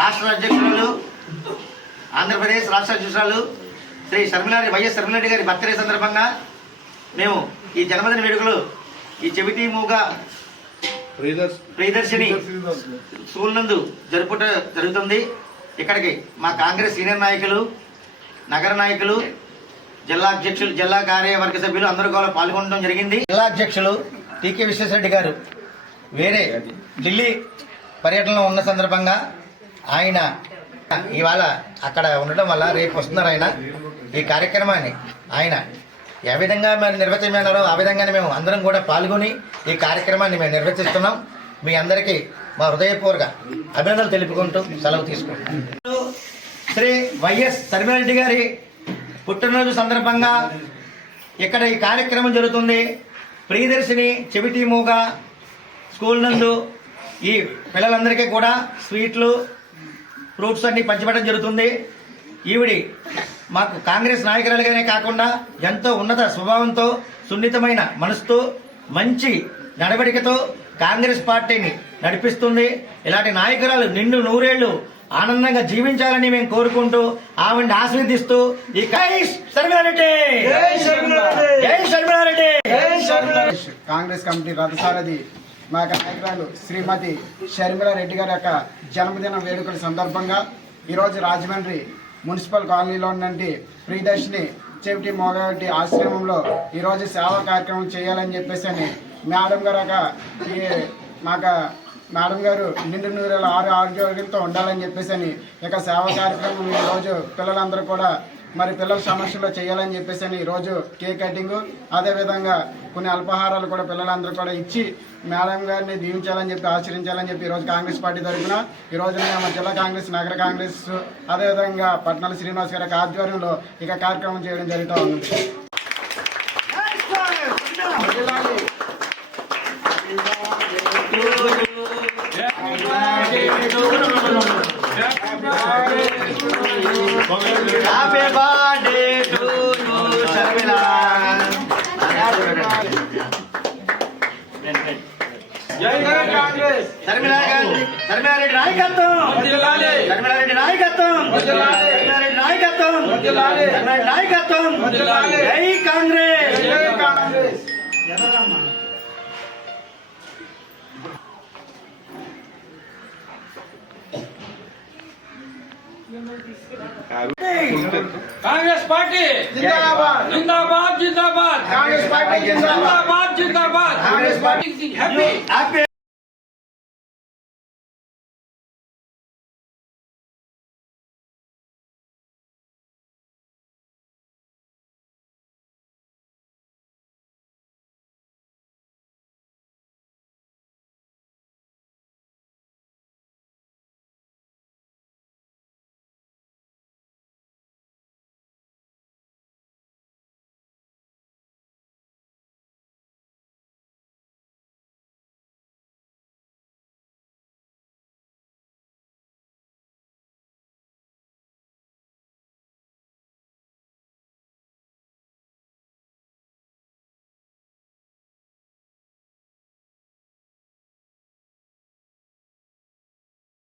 రాష్ట్ర అధ్యక్షులు ఆంధ్రప్రదేశ్ రాష్ట్ర అధ్యక్షురాలు శ్రీ శర్మిలారెడ్డి వైఎస్ శర్మిలారెడ్డి గారి బర్త్డే సందర్భంగా మేము ఈ జన్మదిన వేడుకలు ఈ చెవిటి మూగ ప్రియదర్శ్ ప్రియదర్శిని స్కూల్ నందు జరుపుట జరుగుతుంది. ఇక్కడికి మా కాంగ్రెస్ సీనియర్ నాయకులు నగర నాయకులు జిల్లా అధ్యక్షులు జిల్లా కార్యవర్గ సభ్యులు అందరూ కూడా పాల్గొనడం జరిగింది. జిల్లా అధ్యక్షులు టీకే విశ్వేశ్వరరెడ్డి గారు వేరే ఢిల్లీ పర్యటనలో ఉన్న సందర్భంగా ఆయన ఇవాళ అక్కడ ఉండడం వల్ల రేపు వస్తున్నారు ఆయన ఈ కార్యక్రమాన్ని. ఆయన ఏ విధంగా మరి నిర్వహించమన్నారో ఆ విధంగానే మేము అందరం కూడా పాల్గొని ఈ కార్యక్రమాన్ని మేము నిర్వహిస్తున్నాం. మీ అందరికీ మా హృదయపూర్వక అభినందనలు తెలుపుకుంటూ సెలవు తీసుకుంటాం శ్రీ వైఎస్ శర్మిలారెడ్డి గారి పుట్టినరోజు సందర్భంగా ఇక్కడ ఈ కార్యక్రమం జరుగుతుంది. ప్రియదర్శిని చెవిటి మూగ స్కూల్ నందు ఈ పిల్లలందరికీ కూడా స్వీట్లు ఫ్రూట్స్ అన్ని పంచిపెట్టడం జరుగుతుంది. ఈవిడి మాకు కాంగ్రెస్ నాయకురాలుగానే కాకుండా ఎంతో ఉన్నత స్వభావంతో సున్నితమైన మనసుతో మంచి నడవడికతో కాంగ్రెస్ పార్టీని నడిపిస్తుంది. ఇలాంటి నాయకురాలు నిండు నూరేళ్ళు ఆనందంగా జీవించాలని మేము కోరుకుంటూ ఆవిడని ఆశీర్దిస్తూ ఈ కాంగ్రెస్ కమిటీ రథసారథి మా యొక్క నాయకురాలు శ్రీమతి షర్మిల రెడ్డి గారి యొక్క జన్మదిన వేడుకల సందర్భంగా ఈరోజు రాజమండ్రి మున్సిపల్ కాలనీలో ఉన్నటువంటి ప్రియదర్శిని చెవిటి మోగారెడ్డి ఆశ్రమంలో ఈరోజు సేవా కార్యక్రమం చేయాలని చెప్పేసి అని మేడం గారు ఒక ఈ మాక మేడం గారు నిండు నూరేళ్ళ ఆరు ఆరోగ్యంతో ఉండాలని చెప్పేసి అని ఇక సేవా కార్యక్రమం ఈరోజు పిల్లలందరూ కూడా మరి పిల్లల సమస్యలో చేయాలని చెప్పేసి అని ఈరోజు కేక్ కటింగ్ అదేవిధంగా కొన్ని అల్పాహారాలు కూడా పిల్లలందరూ కూడా ఇచ్చి మేడం గారిని దీవించాలని చెప్పి ఆచరించాలని చెప్పి ఈరోజు కాంగ్రెస్ పార్టీ తరఫున ఈ రోజు మేము జిల్లా కాంగ్రెస్ నగర కాంగ్రెస్ అదేవిధంగా పట్నాల శ్రీనివాస్ గారి ఆధ్వర్యంలో ఇక కార్యక్రమం చేయడం జరుగుతూ ఉంది. Happy birthday to you Sharmila Sharmila గారి శర్మిలారెడ్డి నాయకత్వం శర్మిలారెడ్డి నాయకత్వం శర్మిలారెడ్డి నాయకత్వం శర్మిలారెడ్డి నాయకత్వం జై Congress Congress party Congress party. जिंदाबाद। जिंदाबाद जिंदाबाद। कांग्रेस पार्टी जिंदाबाद। जिंदाबाद कांग्रेस पार्टी। हैप्पी